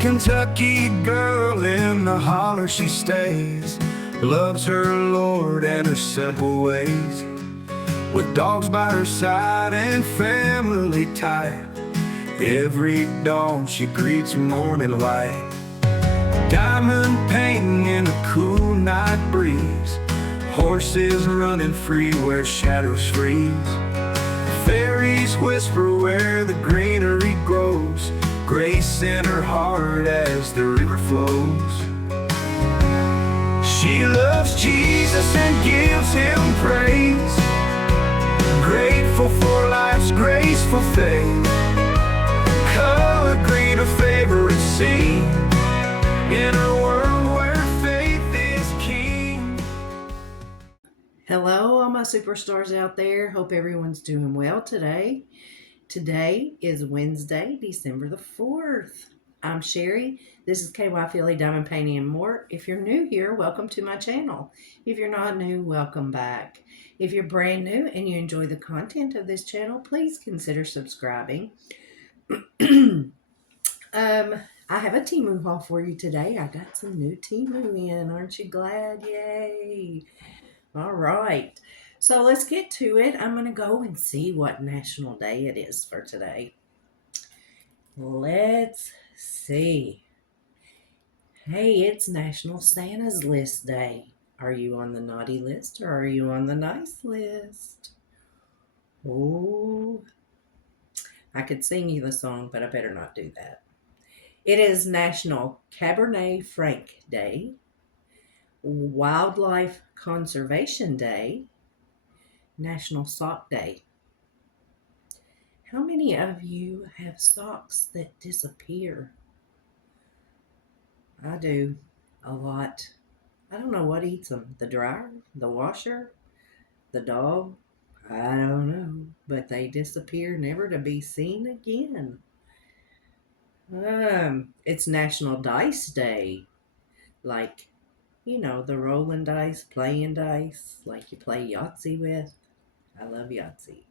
Kentucky girl in the holler she stays, loves her Lord and her simple ways. With dogs by her side and family tight, every dawn she greets morning light. Diamond painting in a cool night breeze, horses running free where shadows freeze. Fairies whisper where the greenery grows, grace in her heart as the river flows. She loves Jesus and gives him praise, grateful for life's graceful faith. Color green, her favorite scene, in a world where faith is king. Hello, all my superstars out there. Hope everyone's doing well today. Today is Wednesday, December the 4th. I'm Sherry. This is KY Philly Diamond Painting and More. If you're new here, welcome to my channel. If you're not new, welcome back. If you're brand new and you enjoy the content of this channel, please consider subscribing. I have a Temu haul for you today. I got some new Temu in. Aren't you glad? Yay! All right. So let's get to it. I'm going to go and see what national day it is for today. Let's see. Hey, it's National Santa's List Day. Are you on the naughty list or are you on the nice list? Oh, I could sing you the song, but I better not do that. It is National Cabernet Franc Day, Wildlife Conservation Day, National Sock Day. How many of you have socks that disappear? I do, a lot. I don't know what eats them. The dryer, the washer, the dog. I don't know, but they disappear never to be seen again. It's National Dice Day. Like, the rolling dice, playing dice, like you play Yahtzee with. I love Yahtzee.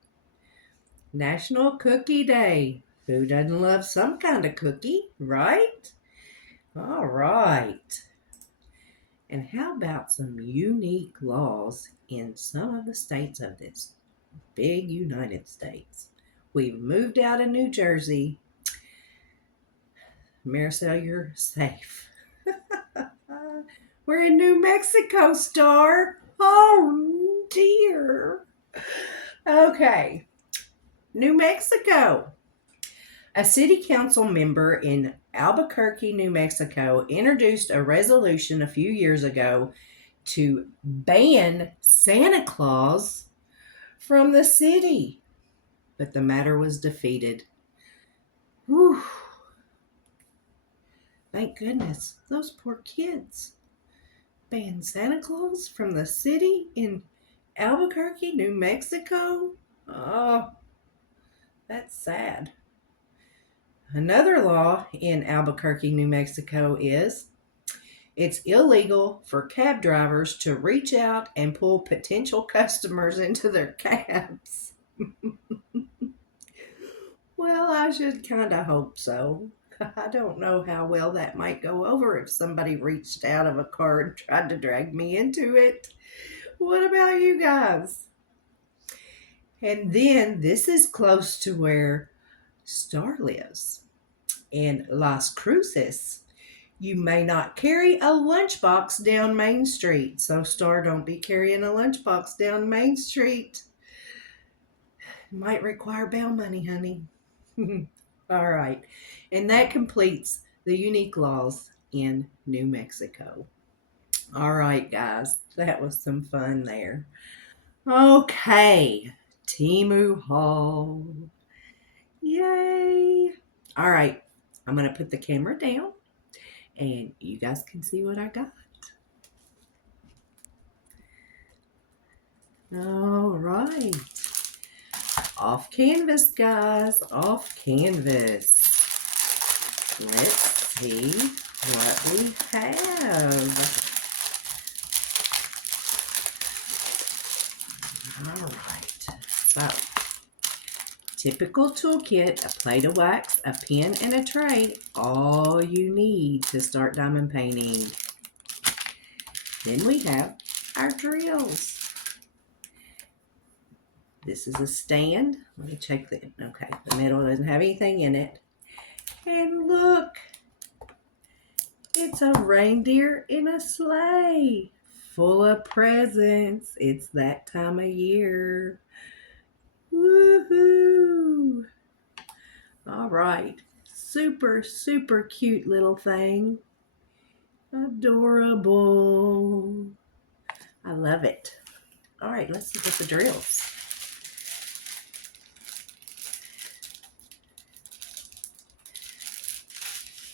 National Cookie Day. Who doesn't love some kind of cookie, right? All right. And how about some unique laws in some of the states of this big United States? We've moved out of New Jersey. Maricel, you're safe. We're in New Mexico, Star. Oh, dear. Okay. New Mexico. A city council member in Albuquerque, New Mexico, introduced a resolution a few years ago to ban Santa Claus from the city. But the matter was defeated. Whew. Thank goodness. Those poor kids. Ban Santa Claus from the city in Albuquerque, New Mexico? Oh, that's sad. Another law in Albuquerque, New Mexico is it's illegal for cab drivers to reach out and pull potential customers into their cabs. Well, I should kind of hope so. I don't know how well that might go over if somebody reached out of a car and tried to drag me into it. What about you guys? And then this is close to where Star lives. In Las Cruces, you may not carry a lunchbox down Main Street. So Star, don't be carrying a lunchbox down Main Street. Might require bail money, honey. All right. And that completes the unique laws in New Mexico. All right, guys. That was some fun there. Okay. Temu haul. Yay. All right. I'm going to put the camera down and you guys can see what I got. All right. Off canvas, guys. Off canvas. Let's see what we have. All right. So, Typical toolkit, a plate of wax, a pen, and a tray. All you need to start diamond painting. Then we have our drills. This is a stand. Let me check the, okay, the middle doesn't have anything in it. And look, it's a reindeer in a sleigh full of presents. It's that time of year. Woohoo! All right, super, super cute little thing. Adorable. I love it. All right, let's look at the drills.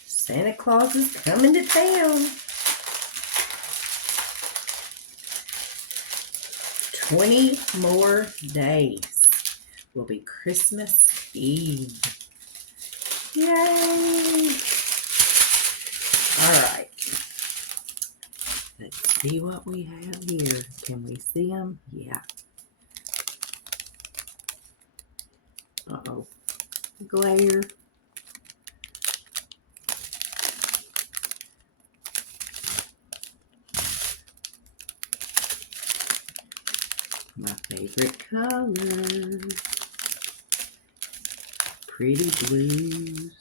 Santa Claus is coming to town. 20 more days will be Christmas Eve. Yay! All right. Let's see what we have here. Can we see them? Yeah. Uh-oh. Glare. My favorite colors. Pretty blues.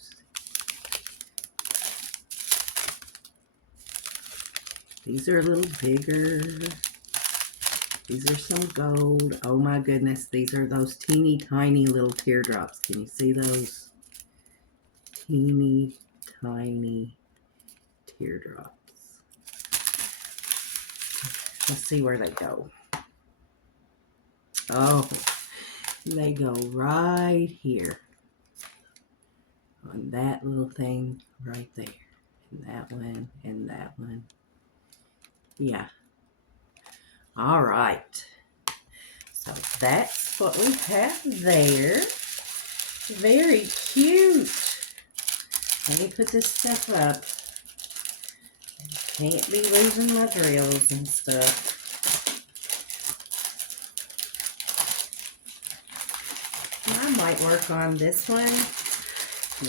These are a little bigger. These are some gold. Oh my goodness, these are those teeny tiny little teardrops. Can you see those? Teeny tiny teardrops. Let's see where they go. Oh, they go right here on that little thing right there. And that one and that one. Yeah. All right. So that's what we have there. Very cute. Let me put this stuff up. Can't be losing my drills and stuff. I might work on this one.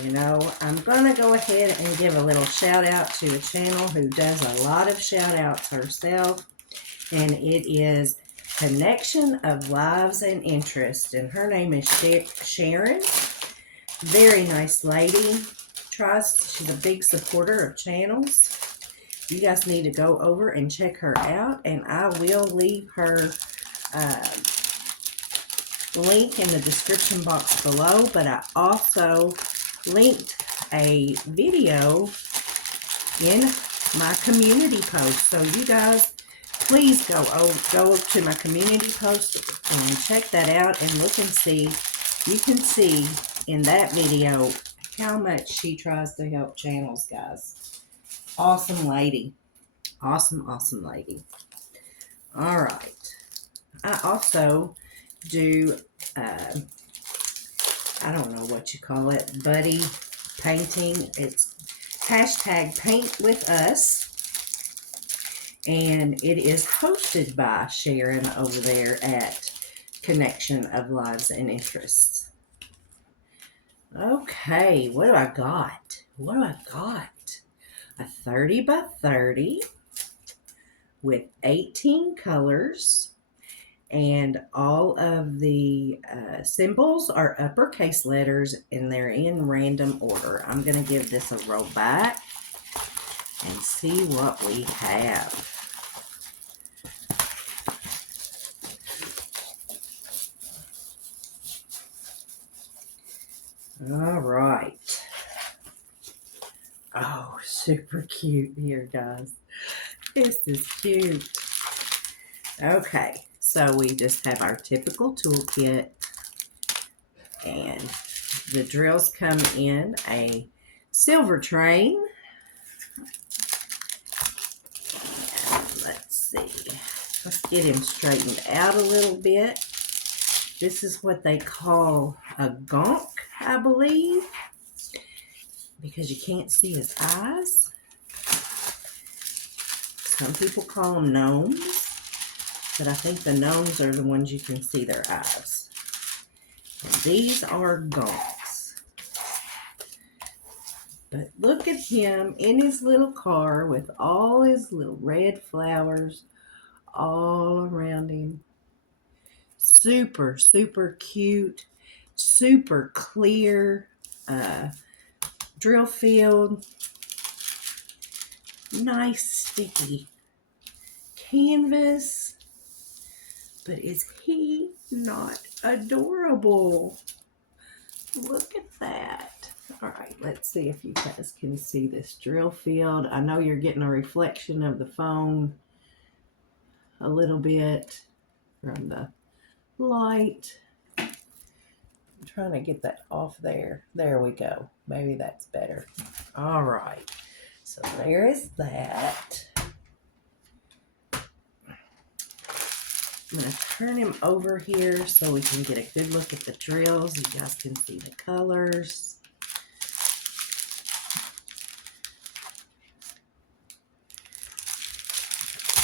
You know, I'm going to go ahead and give a little shout out to a channel who does a lot of shout outs herself. And it is Connection of Lives and Interest. And her name is Sharon. Very nice lady. She's a big supporter of channels. You guys need to go over and check her out. And I will leave her link in the description box below. But I also linked a video in my community post. So you guys, please go to my community post and check that out and look and see. You can see in that video how much she tries to help channels, guys. Awesome lady. Awesome, awesome lady. All right. I also do, I don't know what you call it, buddy painting. It's hashtag Paint With Us. And it is hosted by Sharon over there at Connection of Lives and Interests. Okay, what do I got? What do I got? A 30 by 30 with 18 colors. And all of the symbols are uppercase letters and they're in random order. I'm going to give this a roll back and see what we have. All right. Oh, super cute here, guys. This is cute. Okay, so we just have our typical toolkit, and the drills come in a silver train. Let's see. Let's get him straightened out a little bit. This is what they call a gonk, I believe, because you can't see his eyes. Some people call them gnomes, but I think the gnomes are the ones you can see their eyes. These are Gonks. But look at him in his little car with all his little red flowers all around him. Super, super cute, super clear drill field. Nice sticky canvas. But is he not adorable? Look at that. All right, let's see if you guys can see this drill field. I know you're getting a reflection of the phone a little bit from the light. I'm trying to get that off there. There we go. Maybe that's better. All right. So there is that. I'm going to turn him over here so we can get a good look at the drills. You guys can see the colors.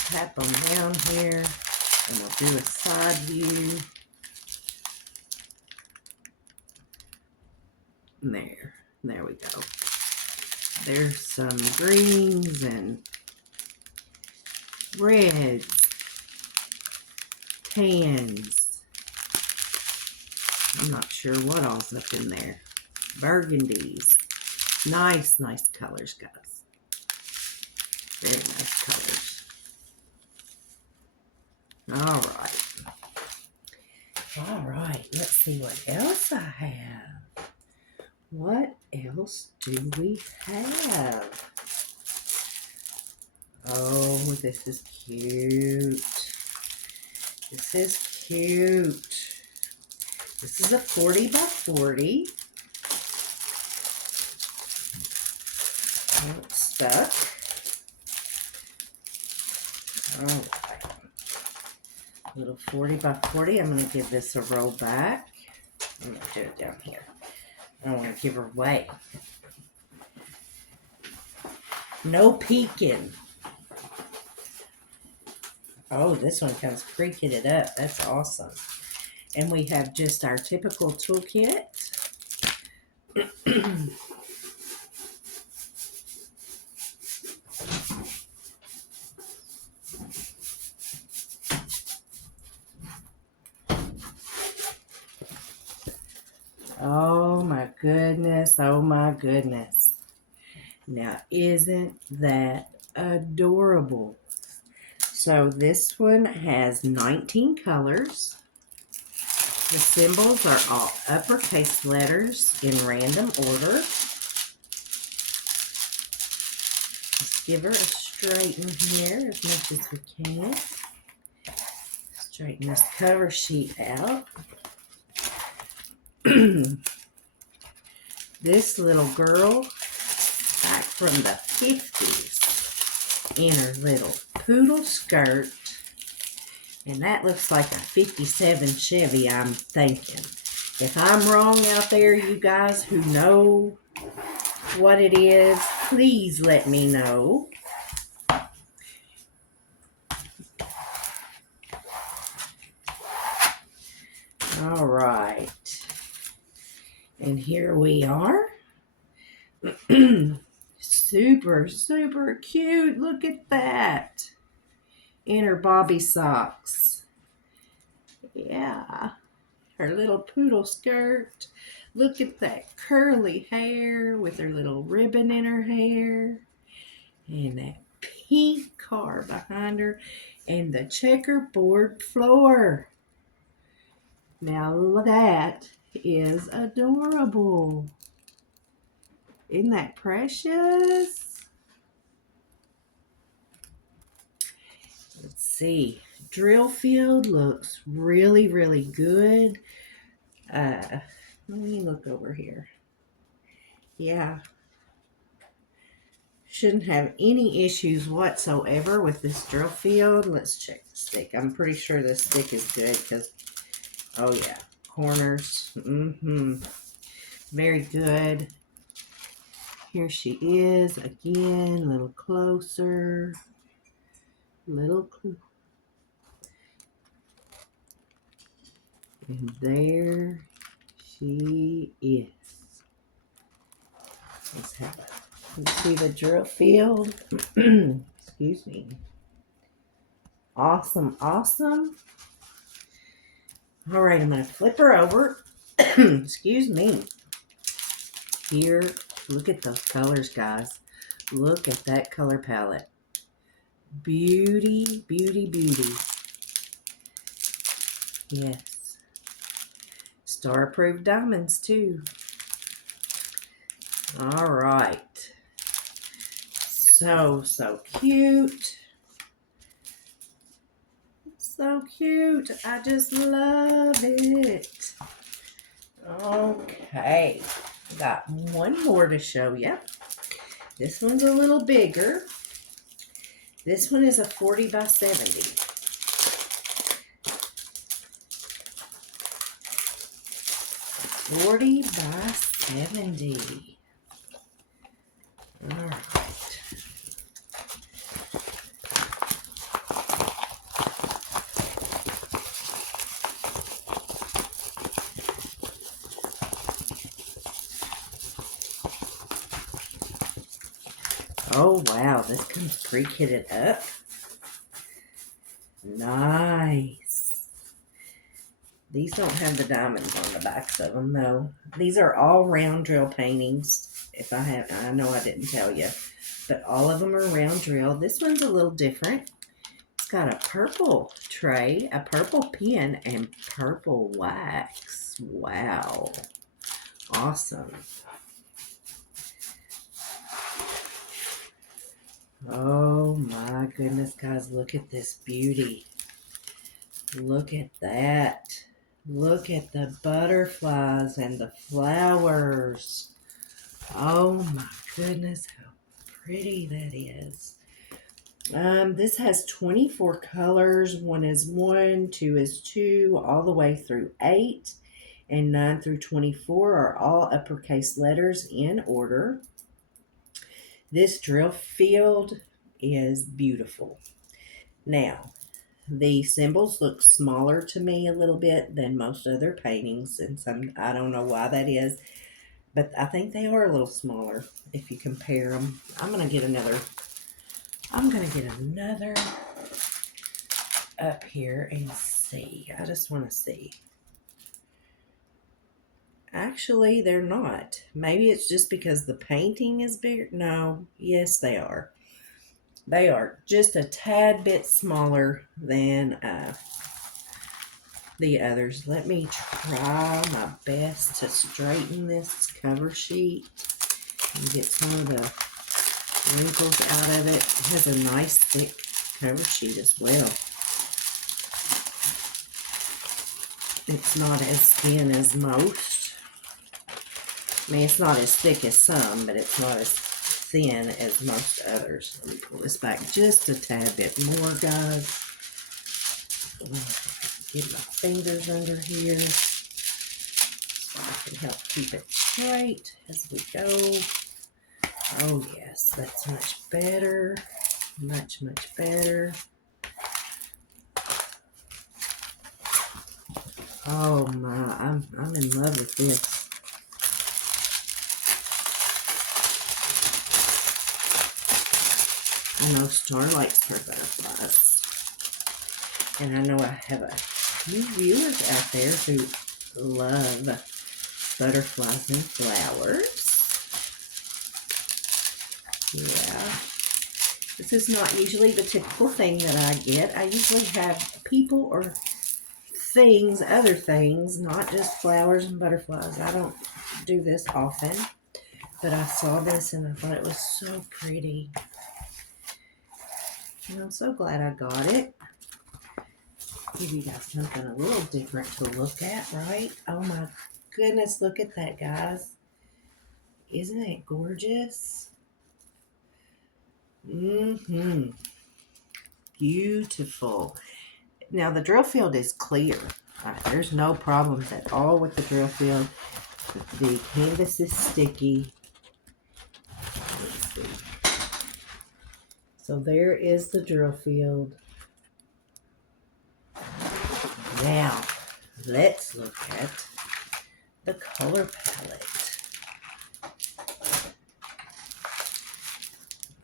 Tap them down here and we'll do a side view. There we go. There's some greens and reds, tans. I'm not sure what all's up in there. Burgundies. Nice colors, guys. Very nice colors. All right, let's see what else I have. What else do we have? Oh, this is cute. This is cute. This is a 40 by 40. Oh, it's stuck. All right. Little 40 by 40. I'm going to give this a roll back. I'm going to do it down here. I don't want to give her away. No peeking. Oh, this one comes pre-kitted up. That's awesome. And we have just our typical toolkit. Oh my goodness. Oh my goodness. Now, isn't that adorable? So this one has 19 colors. The symbols are all uppercase letters in random order. Let's give her a straighten here as much as we can. Straighten this cover sheet out. This little girl, back from the 50s, in her little poodle skirt. And that looks like a 57 Chevy, I'm thinking. If I'm wrong out there, you guys who know what it is, please let me know. All right. And here we are. Super, super cute. Look at that. In her bobby socks. Yeah. Her little poodle skirt. Look at that curly hair with her little ribbon in her hair. And that pink car behind her. And the checkerboard floor. Now that is adorable. Isn't that precious? Let's see. Drill field looks really, really good. Let me look over here. Yeah. Shouldn't have any issues whatsoever with this drill field. Let's check the stick. I'm pretty sure this stick is good because, oh yeah, corners. Very good. Here she is again, a little closer. And there She is. Let's see the drill field. Excuse me. Awesome, awesome. All right, I'm going to flip her over. Excuse me. Here, look at those colors, guys. Look at that color palette. Beauty, beauty, beauty. Yes. Star-approved diamonds, too. All right. So cute. So cute. I just love it. Okay. Got one more to show you. This one's a little bigger. This one is a 40 by 70. 40 by 70. All right. Oh, wow. This comes pre-kitted up. Nice. These don't have the diamonds on the backs of them, though. These are all round drill paintings. I know I didn't tell you. But all of them are round drill. This one's a little different. It's got a purple tray, a purple pen, and purple wax. Wow. Awesome. Oh my goodness, guys, look at this beauty. Look at that. Look at the butterflies and the flowers. Oh my goodness, how pretty that is. This has 24 colors. 1 is 1, 2 is 2, all the way through 8, and 9 through 24 are all uppercase letters in order. This drill field is beautiful. Now, the symbols look smaller to me a little bit than most other paintings, and I don't know why that is, but I think they are a little smaller if you compare them. I'm gonna get another up here and see. I just want to see. Actually, they're not. Maybe it's just because the painting is bigger. No, yes, they are. They are just a tad bit smaller than the others. Let me try my best to straighten this cover sheet and get some of the wrinkles out of it. It has a nice thick cover sheet as well. It's not as thin as most. I mean, it's not as thick as some, but it's not as thin as most others. Let me pull this back just a tad bit more, guys. Get my fingers under here so I can help keep it straight as we go. Oh, yes, that's much better. Much, much better. Oh, my. I'm in love with this. I know Star likes her butterflies. And I know I have a few viewers out there who love butterflies and flowers. Yeah. This is not usually the typical thing that I get. I usually have people or things, other things, not just flowers and butterflies. I don't do this often. But I saw this and I thought it was so pretty. And I'm so glad I got it. Give you guys something a little different to look at, right? Oh my goodness, look at that, guys. Isn't it gorgeous? Beautiful. Now the drill field is clear. There's no problems at all with the drill field. The canvas is sticky. Let's see. So there is the drill field. Now, let's look at the color palette.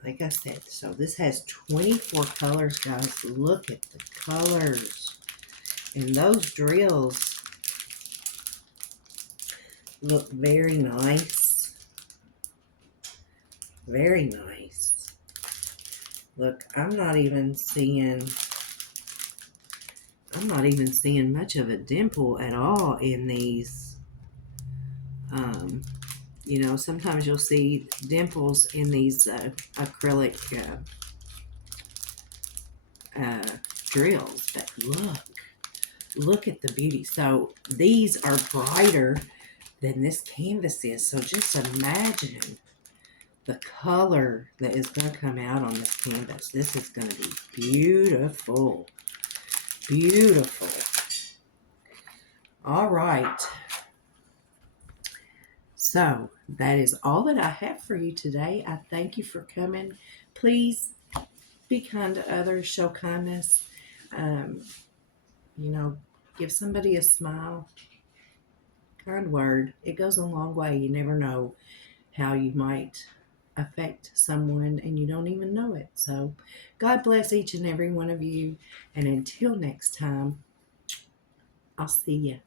Like I said, so this has 24 colors, guys. Look at the colors. And those drills look very nice. Very nice. Look, I'm not even seeing much of a dimple at all in these. You know, sometimes you'll see dimples in these acrylic drills, but look at the beauty. So these are brighter than this canvas is. So just imagine the color that is going to come out on this canvas. This is going to be beautiful. Beautiful. All right. So that is all that I have for you today. I thank you for coming. Please be kind to others. Show kindness. You know, give somebody a smile. Kind word. It goes a long way. You never know how you might affect someone and you don't even know it. So God bless each and every one of you. And until next time, I'll see you.